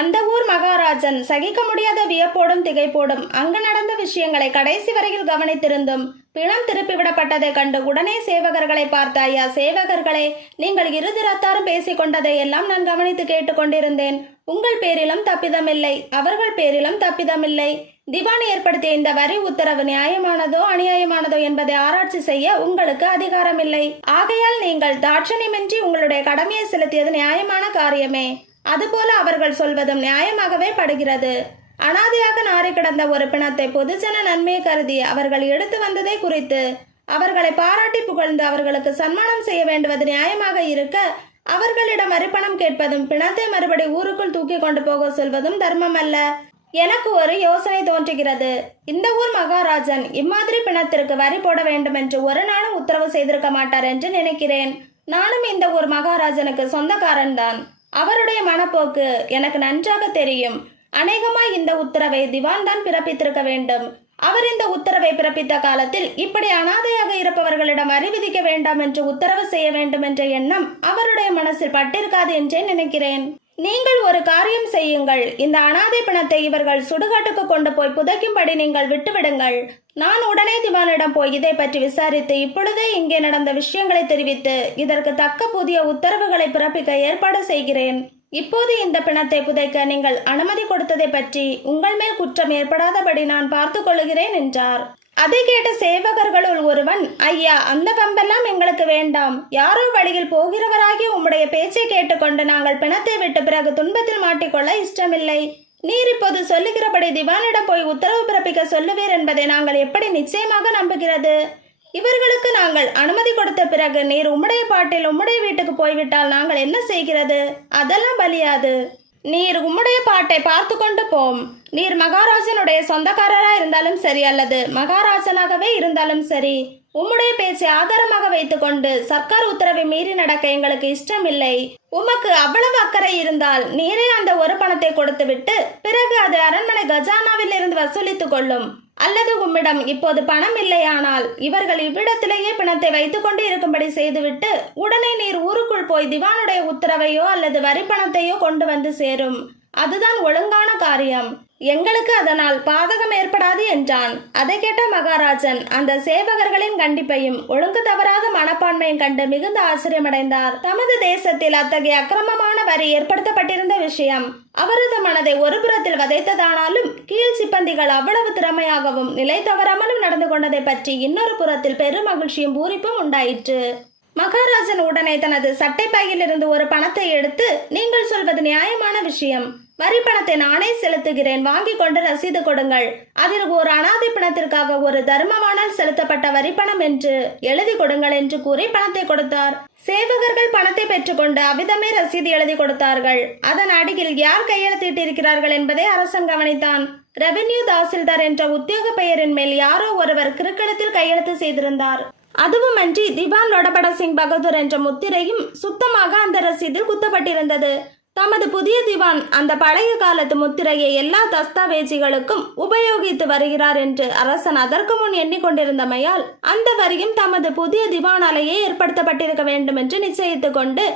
அந்த ஊர் மகாராஜன் சகிக்க முடியாத வியப்போடும் திகைப்போடும் அங்கு நடந்த விஷயங்களை கடைசி வரையில் கவனித்திருந்தும் பிணம் திருப்பிவிடப்பட்டதை கண்டு உடனே சேவகர்களை பார்த்த, ஐயா சேவகர்களே, நீங்கள் இருதிறத்தாரும் பேசிக் கொண்டதை எல்லாம் நான் கவனித்து கேட்டுக்கொண்டிருந்தேன். உங்கள் பேரிலும் தப்பிதமில்லை, அவர்கள் பேரிலும் தப்பிதமில்லை. திவான் ஏற்படுத்திய இந்த வரி உத்தரவு நியாயமானதோ அநியாயமானதோ என்பதை ஆராய்ச்சி செய்ய உங்களுக்கு அதிகாரமில்லை. ஆகையால் நீங்கள் தாட்சணியமின்றி உங்களுடைய கடமையை செலுத்தியது நியாயமான காரியமே. அதுபோல அவர்கள் சொல்வதும் நியாயமாகவே படுகிறது. அனாதையாக நாரி கிடந்த ஒரு பிணத்தை பொதுஜன நன்மையை கருதி அவர்கள் எடுத்து வந்ததை குறித்து அவர்களை பாராட்டி புகழ்ந்து அவர்களுக்கு சன்மானம் செய்ய வேண்டுவது நியாயமாக இருக்க, அவர்களிடம் வரிப்பணம் கேட்பதும் பிணத்தை மறுபடி ஊருக்குள் தூக்கி கொண்டு போக சொல்வதும் தர்மம் அல்ல. எனக்கு ஒரு யோசனை தோன்றுகிறது. இந்த ஊர் மகாராஜன் இம்மாதிரி பிணத்திற்கு வரி போட வேண்டும் என்று ஒரு நாளும் உத்தரவு செய்திருக்க மாட்டார் என்று நினைக்கிறேன். நானும் இந்த ஊர் மகாராஜனுக்கு சொந்தக்காரன் தான். அவருடைய மனப்போக்கு எனக்கு நன்றாக தெரியும். அநேகமாய் இந்த உத்தரவை திவான் தான் பிறப்பித்திருக்க வேண்டும். அவர் இந்த உத்தரவை பிறப்பித்த காலத்தில் இப்படி அனாதையாக இருப்பவர்களிடம் வரி விதிக்க வேண்டாம் என்று உத்தரவு செய்ய வேண்டும் என்ற எண்ணம் அவருடைய மனசில் பட்டிருக்காது என்றே நினைக்கிறேன். நீங்கள் ஒரு காரியம் செய்யுங்கள். இந்த அனாதை பிணத்தை இவர்கள் சுடுகாட்டுக்கு கொண்டு போய் புதைக்கும்படி நீங்கள் விட்டுவிடுங்கள். நான் உடனே திவானிடம் போய் இதை பற்றி விசாரித்து இப்பொழுதே இங்கே நடந்த விஷயங்களை தெரிவித்து இதற்கு தக்க புதிய உத்தரவுகளை பிறப்பிக்க ஏற்பாடு செய்கிறேன். இப்போது இந்த பிணத்தை புதைக்க நீங்கள் அனுமதி கொடுத்ததை பற்றி உங்கள் மேல் குற்றம் ஏற்படாதபடி நான் பார்த்து கொள்கிறேன் என்றார். அதை கேட்ட சேவகர்களுள் ஒருவன், ஐயா, அந்த வம்பெல்லாம் எங்களுக்கு வேண்டாம். யாரோ வழியில் போகிறவராகி உம்முடைய பேச்சை கேட்டுக்கொண்டு நாங்கள் பிணத்தை விட்டு பிறகு துன்பத்தில் மாட்டிக்கொள்ள இஷ்டமில்லை. நீர் இப்போது சொல்லுகிறபடி திவானிடம் போய் உத்தரவு பிறப்பிக்க சொல்லுவீர் என்பதை நாங்கள் எப்படி நிச்சயமாக நம்புகிறது? இவர்களுக்கு நாங்கள் அனுமதி கொடுத்த பிறகு நீர் உம்முடைய பாட்டில் உம்முடைய வீட்டுக்கு போய்விட்டால் நாங்கள் என்ன செய்கிறது? அதெல்லாம் பலியாது. நீர் உம்முடைய பாட்டை பார்த்து கொண்டு போம். நீர் மகாராஜனுடைய சொந்தக்காரரா இருந்தாலும் சரி அல்லது மகாராஜனாகவே இருந்தாலும் சரி, உம்முடைய பேச்சை ஆதாரமாக வைத்துக்கொண்டு சர்க்கார் உத்தரவை மீறி நடக்க எங்களுக்கு இஷ்டம் இல்லை. உமக்கு அவ்வளவு அக்கறை இருந்தால் நீரே அந்த ஒரு பணத்தை கொடுத்துவிட்டு பிறகு அது அரண்மனை கஜானாவில் இருந்து வசூலித்துக் கொள்ளும். அல்லது உம்மிடம் இப்போது பணம் இல்லையானால் இவர்கள் இவ்விடத்திலேயே பிணத்தை வைத்துக் கொண்டு இருக்கும்படி செய்துவிட்டு உடனே நீர் ஊருக்குள் போய் திவானுடைய உத்தரவையோ அல்லது வரி பணத்தையோ கொண்டு வந்து சேரும். அதுதான் ஒழுங்கான காரியம். எங்களுக்கு அதனால் பாதகம் ஏற்படாது என்றான். அதை கேட்ட மகாராஜன் அந்த சேவகர்களின் கண்டிப்பையும் ஒழுங்கு தவறாத மனப்பான்மையும் கண்டு மிகுந்த ஆச்சரியமடைந்தார். தமது தேசத்தில் அத்தகைய அக்கிரமமான வரி ஏற்படுத்தப்பட்டிருந்த விஷயம் அவரது மனதை ஒரு புறத்தில் வதைத்ததானாலும் கீழ் சிப்பந்திகள் அவ்வளவு திறமையாகவும் நிலை தவறாமலும் நடந்து கொண்டதை பற்றி இன்னொரு புறத்தில் பெரும் மகிழ்ச்சியும் பூரிப்பும் உண்டாயிற்று. மகாராஜன் உடனே தனது சட்டை பையில் இருந்து ஒரு பணத்தை எடுத்து, நீங்கள் சொல்வது நியாயமான விஷயம். வரி பணத்தை நானே செலுத்துகிறேன், வாங்கி கொண்டு ரசீது கொடுங்கள். அதில் ஒரு அனாதை பிணத்திற்காக ஒரு தர்மமானால் செலுத்தப்பட்ட வரிப்பணம் என்று எழுதி கொடுங்கள் என்று கூறி பணத்தை கொடுத்தார். சேவகர்கள் பணத்தை பெற்றுக்கொண்டு அவ்விதமே ரசீது எழுதி கொடுத்தார்கள். அதன் அடியில் யார் கையெழுத்திட்டிருக்கிறார்கள் என்பதை அரசன் கவனித்தான். ரெவென்யூ தாசில்தார் என்ற உத்தியோக பெயரின் மேல் யாரோ ஒருவர் கிறுக்கெழுத்தில் கையெழுத்து செய்திருந்தார். அதுவுமன்றி திவான் லொடபட சிங் பகதூர் என்ற முத்திரையும் சுத்தமாக அந்த ரசீதில் குத்தப்பட்டிருந்தது. தமது புதிய திவான் அந்த பழைய காலத்து முத்திரையை எல்லா தஸ்தாவேஜிகளுக்கும் உபயோகித்து வருகிறார் என்று அரசன் அதற்கு முன் எண்ணிக்கொண்டிருந்தமையால் அந்த வரியும் தமது புதிய திவானாலேயே ஏற்படுத்தப்பட்டிருக்க வேண்டும் என்று நிச்சயித்துக் கொண்டு,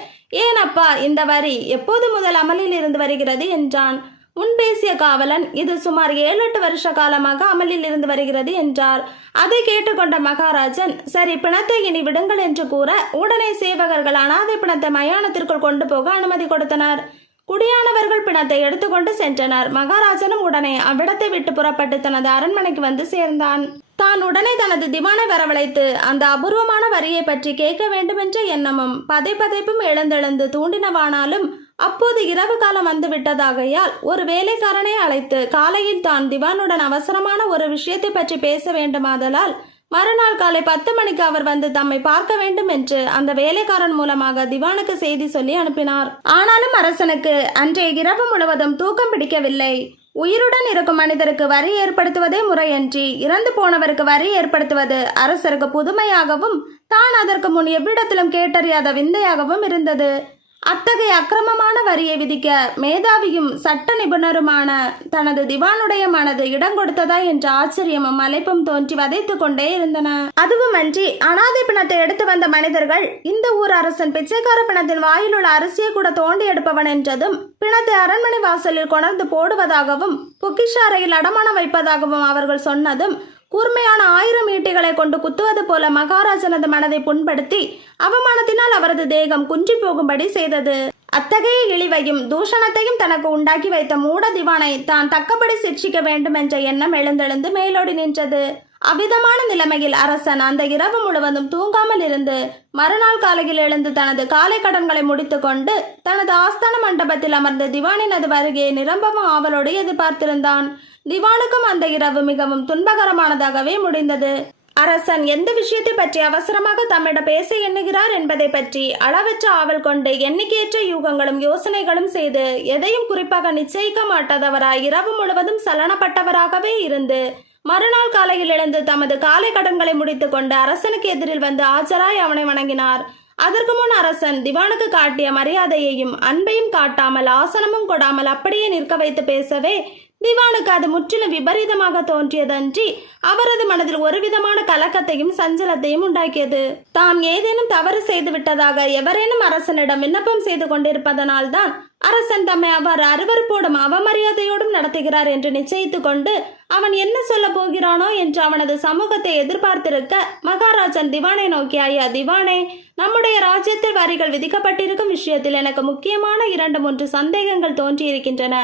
ஏனப்பா, இந்த வரி எப்போது முதல் அமலில் இருந்து வருகிறது என்றான். முன் பேசிய காவலன், இது சுமார் 7-8 வருஷ காலமாக அமலில் இருந்து வருகிறது என்றார். அதை கேட்டுக்கொண்ட மகாராஜன், சரி, பிணத்தை இனி விடுங்கள் என்று கூற உடனே சேவகர்கள் அனாதை பிணத்தை மயானத்திற்குள் கொண்டு போக அனுமதி கொடுத்தனர். குடியானவர்கள் பிணத்தை எடுத்துக்கொண்டு சென்றனர். மகாராஜனும் உடனே அவ்விடத்தை விட்டு புறப்பட்டு தனது அரண்மனைக்கு வந்து சேர்ந்தான். தான் உடனே தனது திவானை வரவழைத்து அந்த அபூர்வமான வரியை பற்றி கேட்க வேண்டுமென்ற எண்ணமும் பதைப்பும் எழுந்தெழுந்து தூண்டினவானாலும் அப்போது இரவு காலம் வந்து விட்டதாகையால் ஒரு வேலைக்காரனை அழைத்து காலையில் தான் திவானுடன் அவசரமான ஒரு விஷயத்தை பற்றி பேச வேண்டுமாதலால் மறுநாள் காலை 10 மணிக்கு அவர் வந்து தம்மை பார்க்க வேண்டும் என்று அந்த வேலைக்காரன் மூலமாக திவானுக்கு செய்தி சொல்லி அனுப்பினார். ஆனாலும் அரசனுக்கு அன்றைய இரவு முழுவதும் தூக்கம் பிடிக்கவில்லை. உயிருடன் இருக்கும் மனிதருக்கு வரி ஏற்படுத்துவதே முறையன்றி இறந்து போனவருக்கு வரி ஏற்படுத்துவது அரசருக்கு புதுமையாகவும் தான் அதற்கு முன் எவ்விடத்திலும் கேட்டறியாத விந்தையாகவும் இருந்தது. அத்தகைய அக்கிரமமான வரியை விதிக்க மேதாவியும் சட்ட நிபுணருமான தனது திவானுடைய மனது இடம் கொடுத்ததா என்ற ஆச்சரியமும் மலைப்பும் தோன்றி வதைத்துக் கொண்டே இருந்தன. அதுவுமன்றி அனாதை பிணத்தை எடுத்து வந்த மனிதர்கள் இந்த ஊர் அரசன் பிச்சைக்கார பிணத்தின் வாயில் உள்ள அரிசியை கூட தோண்டி எடுப்பவன் என்றதும் பிணத்தை அரண்மனை வாசலில் கொணர்ந்து போடுவதாகவும் பொக்கிஷ அறையில் அடமானம் வைப்பதாகவும் அவர்கள் சொன்னதும் கூர்மையான 1000 ஈட்டிகளை கொண்டு குத்துவது போல மகாராஜனது மனதை புண்படுத்தி அவமானத்தினால் அவரது தேகம் குன்றி போகும்படி செய்தது. அத்தகைய இழிவையும் தூஷணத்தையும் தனக்கு உண்டாக்கி வைத்த மூட திவானை தான் தக்கபடி சிக்ஷிக்க வேண்டும் என்ற எண்ணம் எழுந்தெழுந்து மேலோடி நின்றது. அவ்விதமான நிலைமையில் அரசன் அந்த இரவு முழுவதும் தூங்காமல் இருந்து மறுநாள் காலையில் எழுந்து தனது காலை கடன்களை முடித்து கொண்டு தனது ஆஸ்தான மண்டபத்தில் அமர்ந்த திவானினது வருகையை நிரம்பவும் ஆவலோடு எதிர்பார்த்திருந்தான். திவானுக்கும் அந்த இரவு மிகவும் துன்பகரமானதாகவே முடிந்தது. அரசன் எந்த விஷயத்தை பற்றி அவசரமாக தம்மிடம் பேச எண்ணுகிறார் என்பதை பற்றி அளவற்ற ஆவல் கொண்டு எண்ணிக்கையற்ற யூகங்களும் யோசனைகளும் செய்து எதையும் குறிப்பாக நிச்சயிக்க மாட்டாதவராய் இரவு முழுவதும் சலனப்பட்டவராகவே இருந்து மறுநாள் காலையில் எழுந்து தமது காலை கடன்களை முடித்துக் கொண்டு அரசனுக்கு எதிரில் வந்து ஆஜராய் அவனை வணங்கினார். அதற்கு முன் அரசன் திவானுக்கு காட்டிய மரியாதையையும் அன்பையும் காட்டாமல் ஆசனமும் கொடாமல் அப்படியே நிற்க வைத்து பேசவே திவானுக்கு அது முற்றிலும் விபரீதமாக தோன்றியதன்றி அவரது மனதில் ஒருவிதமான கலக்கத்தையும் சஞ்சலத்தையும் உண்டாக்கியது. தாம் ஏதேனும் தவறு செய்து விட்டதாக எவரேனும் அரசனிடம் விண்ணப்பம் செய்து கொண்டிருப்பதனால் தான் அரசன் தம்மை அவ்வாறு அருவருப்போடும் அவமரியாதையோடும் நடத்துகிறார் என்று நிச்சயித்து கொண்டு அவன் என்ன சொல்ல போகிறானோ என்று அவனது சமூகத்தை எதிர்பார்த்திருக்க மகாராஜன் திவானை நோக்கி, ஐயா திவானே, நம்முடைய ராஜ்யத்தில் வரிகள் விதிக்கப்பட்டிருக்கும் விஷயத்தில் எனக்கு முக்கியமான 2-3 சந்தேகங்கள் தோன்றியிருக்கின்றன.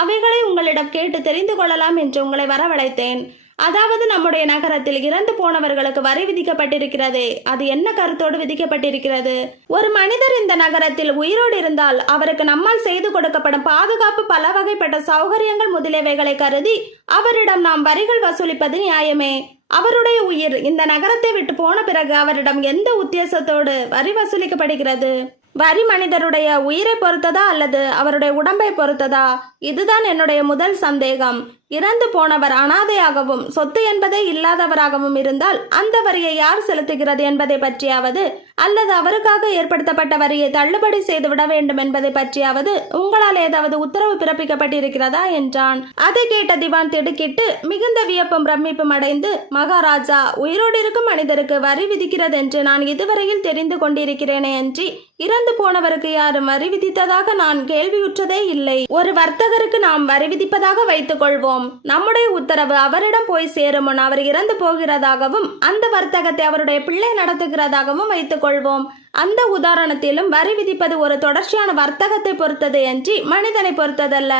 அவைகளை உங்களிடம் கேட்டு தெரிந்து கொள்ளலாம் என்று உங்களை வரவழைத்தேன். அதாவது நம்முடைய நகரத்தில் இறந்து போனவர்களுக்கு வரி விதிக்கப்பட்டிருக்கிறதே, அது என்ன கருத்தோடு விதிக்கப்பட்டிருக்கிறது? ஒரு மனிதர் இந்த நகரத்தில் உயிரோடு இருந்தால் அவருக்கு நம்மால் செய்து கொடுக்கப்படும் பாதுகாப்பு, பல வகைப்பட்ட சௌகரியங்கள் முதலியவைகளை கருதி அவரிடம் நாம் வரிகள் வசூலிப்பது நியாயமே. அவருடைய உயிர் இந்த நகரத்தை விட்டு போன பிறகு அவரிடம் எந்த உத்தேசத்தோடு வரி வசூலிக்கப்படுகிறது? வரி மனிதருடைய உயிரை பொறுத்ததா அல்லது அவருடைய உடம்பை பொறுத்ததா? இதுதான் என்னுடைய முதல் சந்தேகம். இறந்து போனவர் அனாதையாகவும் சொத்து என்பதே இல்லாதவராகவும் இருந்தால் அந்த வரியை யார் செலுத்துகிறது என்பதை பற்றியாவது அல்லது அவருக்காக ஏற்படுத்தப்பட்ட வரியை தள்ளுபடி செய்து விட வேண்டும் என்பதை பற்றியாவது உங்களால் ஏதாவது உத்தரவு பிறப்பிக்கப்பட்டிருக்கிறதா என்றான். அதை கேட்ட திவான் திடுக்கிட்டு மிகுந்த வியப்பும் பிரமிப்பும் அடைந்து, மகாராஜா, உயிரோடு இருக்கும் மனிதருக்கு வரி விதிக்கிறது என்று நான் இதுவரையில் தெரிந்து கொண்டிருக்கிறேனே அன்றி இறந்து போனவருக்கு யாரும் வரி விதித்ததாக நான் கேள்வியுற்றதே இல்லை. ஒரு வர்த்தகருக்கு நாம் வரி விதிப்பதாக வைத்துக் கொள்வோம். நம்முடைய உத்தரவு அவரிடம் போய் சேரும் முன் அவர் இறந்து போகிறதாகவும் அந்த வர்த்தகத்தை அவருடைய பிள்ளை நடத்துகிறதாகவும் வைத்துக் கொள்வோம். அந்த உதாரணத்திலும் வரி விதிப்பது ஒரு தொடர்ச்சியான வர்த்தகத்தை பொறுத்தது அன்றி மனிதனை பொறுத்ததல்ல.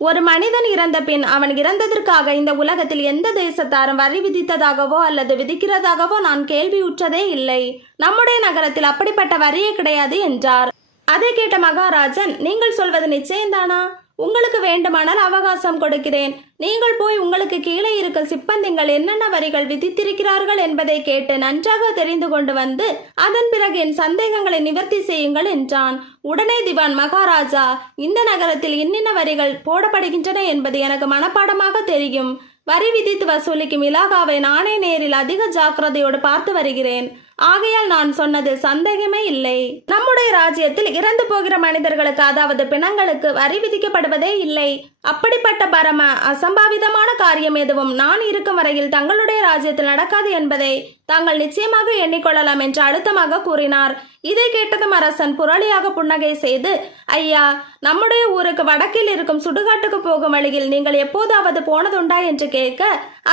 ஒரு மனிதன் இறந்த பின் அவன் இறந்ததற்காக இந்த உலகத்தில் எந்த தேசத்தாரும் வரி விதித்ததாகவோ அல்லது விதிக்கிறதாகவோ நான் கேள்வியுற்றதே இல்லை. நம்முடைய நகரத்தில் அப்படிப்பட்ட வரியே கிடையாது என்றார். அதை கேட்ட மகாராஜன், நீங்கள் சொல்வது நிச்சயம்தானா? உங்களுக்கு வேண்டுமானால் அவகாசம் கொடுக்கிறேன். நீங்கள் போய் உங்களுக்கு கீழே இருக்க சிப்பந்திகள் என்னென்ன வரிகள் விதித்திருக்கிறார்கள் என்பதை கேட்டு நன்றாக தெரிந்து கொண்டு வந்து அதன் பிறகு என் சந்தேகங்களை நிவர்த்தி செய்யுங்கள் என்றான். உடனே திவான், மகாராஜா, இந்த நகரத்தில் இன்னின்ன வரிகள் போடப்படுகின்றன என்பது எனக்கு மனப்பாடமாக தெரியும். வரி விதித்து வசூலிக்கும் இலாகாவை நானே நேரில் அதிக ஜாக்கிரதையோடு பார்த்து வருகிறேன். ஆகையால் நான் சொன்னதில் சந்தேகமே இல்லை. நம்முடைய ராஜ்யத்தில் இறந்து போகிற மனிதர்களுக்கு, அதாவது பிணங்களுக்கு வரி விதிக்கப்படுவதே இல்லை. அப்படிப்பட்ட பரம அசம்பாவிதமான காரியம் எதுவும் நான் இருக்கும் வரையில் தங்களுடைய ராஜ்யத்தில் நடக்காது என்பதை தாங்கள் நிச்சயமாக எண்ணிக்கொள்ளலாம் என்று அழுத்தமாக கூறினார். இதை கேட்டதும் அரசன் புரளியாக புன்னகை செய்து, ஐயா, நம்முடைய ஊருக்கு வடக்கில் இருக்கும் சுடுகாட்டுக்கு போகும் வழியில் நீங்கள் எப்போதாவது போனதுண்டா என்று கேட்க,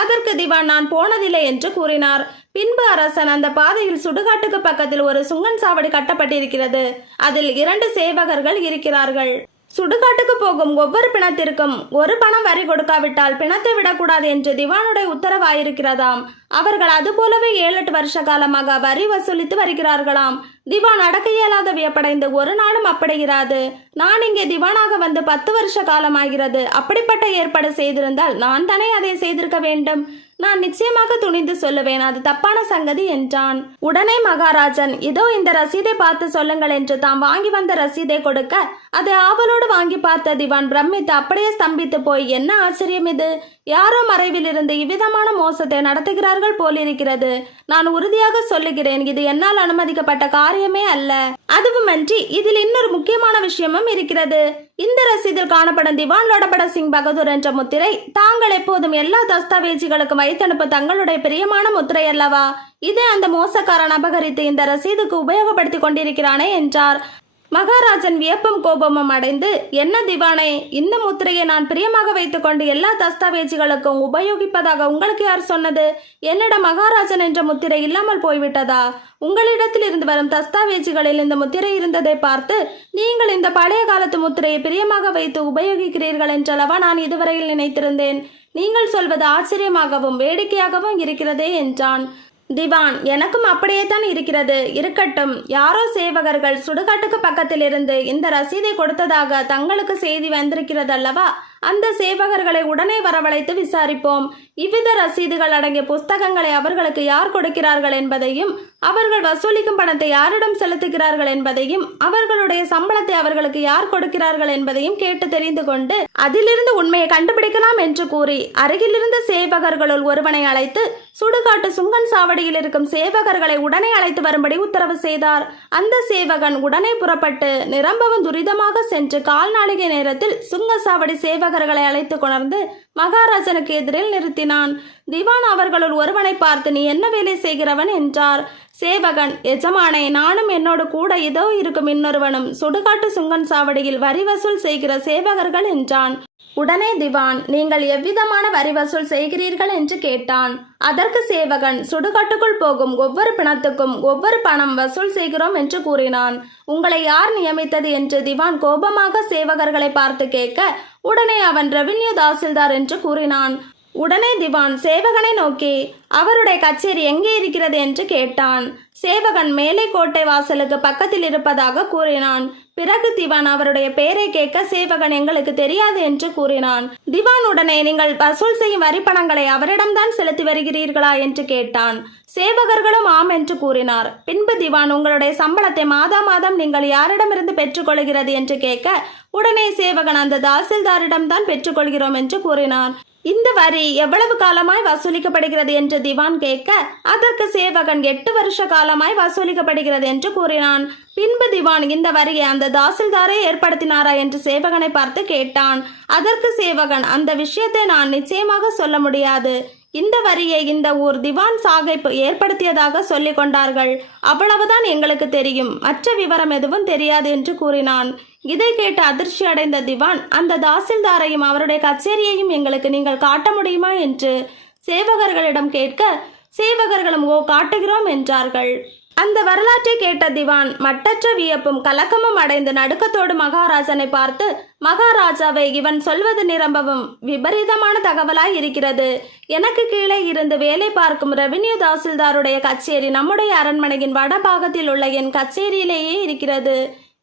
அதற்கு திவான், நான் போனதில்லை என்று கூறினார். பின்பு அரசன், அந்த பாதையில் சுடுகாட்டுக்கு பக்கத்தில் ஒரு சுங்கன் சாவடி கட்டப்பட்டிருக்கிறது. அதில் 2 சேவகர்கள் இருக்கிறார்கள். சுடுகாட்டுக்கு போகும் ஒவ்வொரு பிணத்திற்கும் 1 பணம் வரி கொடுக்காவிட்டால் பிணத்தை விடக்கூடாது என்று திவானுடைய உத்தரவாயிருக்கிறதாம். அவர்கள் அதுபோலவே 7-8 வருஷ காலமாக வரி வசூலித்து வருகிறார்களாம். திவான் அடக்க இயலாத வியப்படைந்து, ஒரு நாளும் அப்படி இராது. நான் இங்கே திவானாக வந்து 10 வருஷ காலமாகிறது. அப்படிப்பட்ட ஏற்பாடு செய்திருந்தால் நான் தானே அதை செய்திருக்க வேண்டும். நான் நிச்சயமாக துணிந்து சொல்லுவேன், அது தப்பான சங்கதி என்றான். உடனே மகாராஜன், இதோ இந்த ரசீதை பார்த்து சொல்லுங்கள் என்று தாம் வாங்கி வந்த ரசீதை கொடுக்க, அதை ஆவலோடு வாங்கி பார்த்த திவான் பிரமித்து அப்படியே ஸ்தம்பித்து போய், என்ன ஆச்சரியம் இது! யாரோ மறைவில் இருந்து இவ்விதமான மோசத்தை நடத்துகிறார்கள் போலிருக்கிறது. நான் உறுதியாக சொல்லுகிறேன், இது என்னால் அனுமதிக்கப்பட்ட காரியம் காரியமே அல்ல. அதுவுமன்றி இதில் இன்னொரு முக்கியமான விஷயமும் இருக்கிறது. இந்த ரசீதில் காணப்படும் திவான் லோடபட சிங் பகதூர் என்ற முத்திரை தாங்கள் எப்போதும் எல்லா தஸ்தாவேஜிகளுக்கும் வைத்தனுப்ப தங்களுடைய பிரியமான முத்திரை அல்லவா? இதை அந்த மோசக்காரன் அபகரித்து இந்த ரசீதுக்கு உபயோகப்படுத்தி கொண்டிருக்கிறானே என்றார். மகாராஜன் வியப்பும் கோபமும் அடைந்து, என்ன திவானே, இந்த முத்திரையை நான் பிரியமாக வைத்துக்கொண்டு எல்லா தஸ்தாவேஜிகளுக்கும் உபயோகிப்பதாக உங்களுக்கு யார் சொன்னது? என்னிடம் மகாராஜன் என்ற முத்திரை இல்லாமல் போய்விட்டதா? உங்களிடத்தில் இருந்து வரும் தஸ்தாவேஜிகளில் இந்த முத்திரை இருந்ததை பார்த்து நீங்கள் இந்த பழைய காலத்து முத்திரையை பிரியமாக வைத்து உபயோகிக்கிறீர்கள் என்றளவா நான் இதுவரையில் நினைத்திருந்தேன். நீங்கள் சொல்வது ஆச்சரியமாகவும் வேடிக்கையாகவும் இருக்கிறதே என்றான். திவான், எனக்கும் அப்படியே தான் இருக்கிறது. இருக்கட்டும், யாரோ சேவகர்கள் சுடுகாட்டுக்கு பக்கத்தில் இருந்து இந்த ரசீதை கொடுத்ததாக தங்களுக்கு செய்தி வந்திருக்கிறது அல்லவா? அந்த சேவகர்களை உடனே வரவழைத்து விசாரிப்போம். இவ்வித ரசீதுகள் அடங்கிய புஸ்தகங்களை அவர்களுக்கு யார் கொடுக்கிறார்கள் என்பதையும், அவர்கள் வசூலிக்கும் பணத்தை யாரிடம் செலுத்துகிறார்கள் என்பதையும், அவர்களுடைய சம்பளத்தை அவர்களுக்கு யார் கொடுக்கிறார்கள் என்பதையும் கேட்டு தெரிந்து கொண்டு அதிலிருந்து உண்மையை கண்டுபிடிக்கலாம் என்று கூறி அருகிலிருந்த சேவகர்களுள் ஒருவனை அழைத்து சுடுகாட்டு சுங்கன் சாவடியில் இருக்கும் சேவகர்களை உடனே அழைத்து வரும்படி உத்தரவு செய்தார். அந்த சேவகன் உடனே புறப்பட்டு நிரம்பவும் துரிதமாக சென்று கால்நாளிகை நேரத்தில் சுங்க சாவடி சேவகர்களை அழைத்து கொணர்ந்து மகாராஜனுக்கு எதிரில் நிறுத்தினான். திவான் அவர்களுள் ஒருவனை பார்த்து, நீ என்ன வேலை செய்கிறவன் என்றார். சேவகன், எஜமானே, நானும் என்னோடு கூட இதோ இருக்கும் இன்னொருவனும் சுடுகாட்டு சுங்கன் சாவடியில் வரி வசூல் செய்கிற சேவகர்கள் என்றான். உடனே திவான், நீங்கள் எவ்விதமான வரி வசூல் செய்கிறீர்கள் என்று கேட்டான். அதற்கு சேவகன், சுடுகாட்டுக்குள் போகும் ஒவ்வொரு பிணத்துக்கும் ஒவ்வொரு பணம் வசூல் செய்கிறோம் என்று கூறினான். உங்களை யார் நியமித்தது என்று திவான் கோபமாக சேவகர்களை பார்த்து கேட்க, உடனே அவன் ரெவின்யூ தாசில்தார் என்று கூறினான். உடனே திவான் சேவகனை நோக்கி, அவருடைய கச்சேரி எங்கே இருக்கிறது என்று கேட்டான். சேவகன் மேலை கோட்டை வாசலுக்கு பக்கத்தில் இருப்பதாக கூறினான். பிறகு திவான் அவருடைய பெயரை கேட்க சேவகன் எங்களுக்கு தெரியாது என்று கூறினான். திவான் உடனே, நீங்கள் வசூல் செய்யும் வரி பணங்களை அவரிடம்தான் செலுத்தி வருகிறீர்களா என்று கேட்டான். சேவகர்களும் ஆம் என்று கூறினார். பின்பு திவான், உங்களுடைய சம்பளத்தை மாதம் நீங்கள் யாரிடமிருந்து பெற்றுக்கொள்கிறது என்று கேட்க, உடனே சேவகன் அந்த தாசில்தாரிடம்தான் பெற்றுக்கொள்கிறோம் என்று கூறினான். இந்த வரி எவ்வளவு காலமாய் வசூலிக்கப்படுகிறது என்று திவான் கேட்க, அதற்கு சேவகன் 8 வருஷ காலமாய் வசூலிக்கப்படுகிறது என்று கூறினான். பின்பு திவான், இந்த வரியை அந்த தாசில்தாரே ஏற்படுத்தினாரா என்று சேவகனை பார்த்து கேட்டான். அதற்கு சேவகன், அந்த விஷயத்தை நான் நிச்சயமாக சொல்ல முடியாது. இந்த வரியை இந்த ஊர் திவான் சாஹிப் ஏற்படுத்தியதாக சொல்லிக் கொண்டார்கள். அவ்வளவுதான் எங்களுக்கு தெரியும், மற்ற விவரம் எதுவும் தெரியாது என்று கூறினான். இதை கேட்டு அதிர்ச்சி அடைந்த திவான், அந்த தாசில்தாரையும் அவருடைய கச்சேரியையும் எங்களுக்கு நீங்கள் காட்ட முடியுமா என்று சேவகர்களிடம் கேட்க, சேவகர்களும் ஓ, காட்டுகிறோம் என்றார்கள். அந்த வரலாற்றை கேட்ட திவான் மட்டற்ற வியப்பும் கலக்கமும் அடைந்து நடுக்கத்தோடு மகாராஜனை பார்த்து, மகாராஜாவை, இவன் சொல்வது நிரம்பவும் விபரீதமான தகவலாய் இருக்கிறது. எனக்கு கீழே இருந்து வேலை பார்க்கும் ரெவின்யூ தாசில்தாருடைய கச்சேரி நம்முடைய அரண்மனையின் வடபாகத்தில் உள்ள என் கச்சேரியிலேயே இருக்கிறது.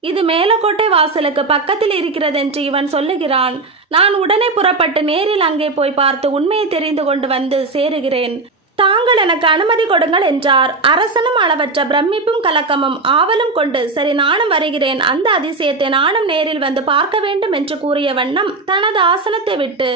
இது மேலக்கோட்டை வாசலுக்கு பக்கத்தில் இருக்கிறது என்று இவன் சொல்லுகிறான். நான் உடனே புறப்பட்டு நேரில் அங்கே போய் பார்த்து உண்மையை தெரிந்து கொண்டு வந்து சேருகிறேன். தாங்கள் எனக்கு அனுமதி கொடுங்கள் என்றார். அரசனும் அளவற்ற பிரமிப்பும் கலக்கமும் ஆவலும் கொண்டு, சரி, நானும் வருகிறேன், அந்த அதிசயத்தை நானும் நேரில் வந்து பார்க்க வேண்டும் என்று கூறிய வண்ணம் தனது ஆசனத்தை விட்டு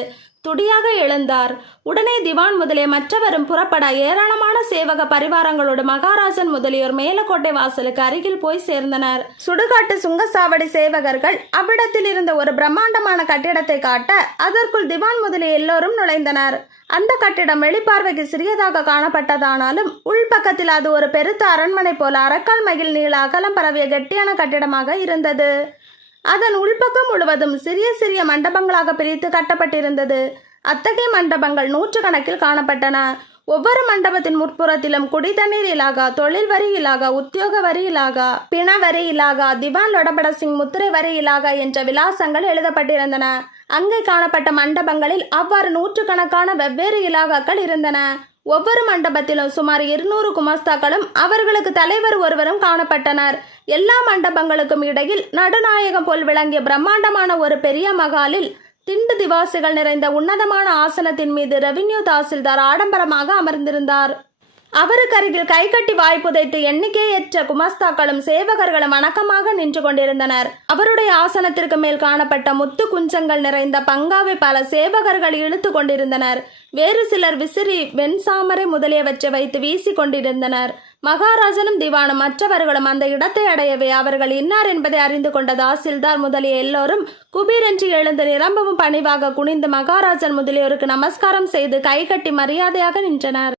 துடியாக எழுந்தார். உடனே திவான் முதலிய மற்றவரும் புறப்பட ஏராளமான சேவக பரிவாரங்களோடு மகாராஜன் முதலியோர் மேலக்கோட்டை வாசலுக்கு அருகில் போய் சேர்ந்தனர். சுடுகாட்டு சுங்கசாவடி சேவகர்கள் அவ்விடத்தில் இருந்த ஒரு பிரம்மாண்டமான கட்டிடத்தை காட்ட அதற்குள் திவான் முதலிய எல்லோரும் நுழைந்தனர். அந்த கட்டிடம் வெளிப்பார்வைக்கு சிறியதாக காணப்பட்டதானாலும் உள்பக்கத்தில் அது ஒரு பெருத்த அரண்மனை போல அரைக்கால் மைல் நீள அகலம் பரவிய கெட்டியான கட்டிடமாக இருந்தது. அதன் உள்பக்கம் முழுவதும் சிறிய சிறிய மண்டபங்களாக பிரித்து கட்டப்பட்டிருந்தது. அத்தகைய மண்டபங்கள் 100 கணக்கில் காணப்பட்டன. ஒவ்வொரு மண்டபத்தின் முற்புறத்திலும் குடி தண்ணீர் இலாகா, தொழில் வரி இலாகா, உத்தியோக வரி இலாகா, பிண வரி இலாகா, திவான் லோடபட சிங் முத்திரை வரி இலாகா என்ற விலாசங்கள் எழுதப்பட்டிருந்தன. அங்கே காணப்பட்ட மண்டபங்களில் அவ்வாறு 100 கணக்கான வெவ்வேறு இலாகாக்கள் இருந்தன. ஒவ்வொரு மண்டபத்திலும் சுமார் 200 குமஸ்தாக்களும் அவர்களுக்கு தலைவர் ஒருவரும் காணப்பட்டனர். எல்லா மண்டபங்களுக்கும் இடையில் நடுநாயகம் போல் விளங்கிய பிரம்மாண்டமான ஒரு பெரிய மகாலில் திண்டு திவாசிகள் நிறைந்த உன்னதமான ஆசனத்தின் மீது ரெவின்யூ தாசில்தார் ஆடம்பரமாக அமர்ந்திருந்தார். அவருக்கு அருகில் கை கட்டி வாய் புதைத்து எண்ணிக்கையற்ற குமஸ்தாக்களும் சேவகர்களும் வணக்கமாக நின்று கொண்டிருந்தனர். அவருடைய ஆசனத்திற்கு மேல் காணப்பட்ட முத்து குஞ்சங்கள் நிறைந்த பங்காவை பல சேவகர்கள் இழுத்து கொண்டிருந்தனர். வேறு சிலர் விசிறி, வெண்சாமரை முதலியவற்றை வைத்து வீசி கொண்டிருந்தனர். மகாராஜனும் திவானும் மற்றவர்களும் அந்த இடத்தை அடையவே அவர்கள் இன்னார் என்பதை அறிந்து கொண்ட தாசில்தார் முதலிய எல்லோரும் குபீரென்று எழுந்து நிரம்பவும் பணிவாக குனிந்து மகாராஜன் முதலியோருக்கு நமஸ்காரம் செய்து கைகட்டி மரியாதையாக நின்றனர்.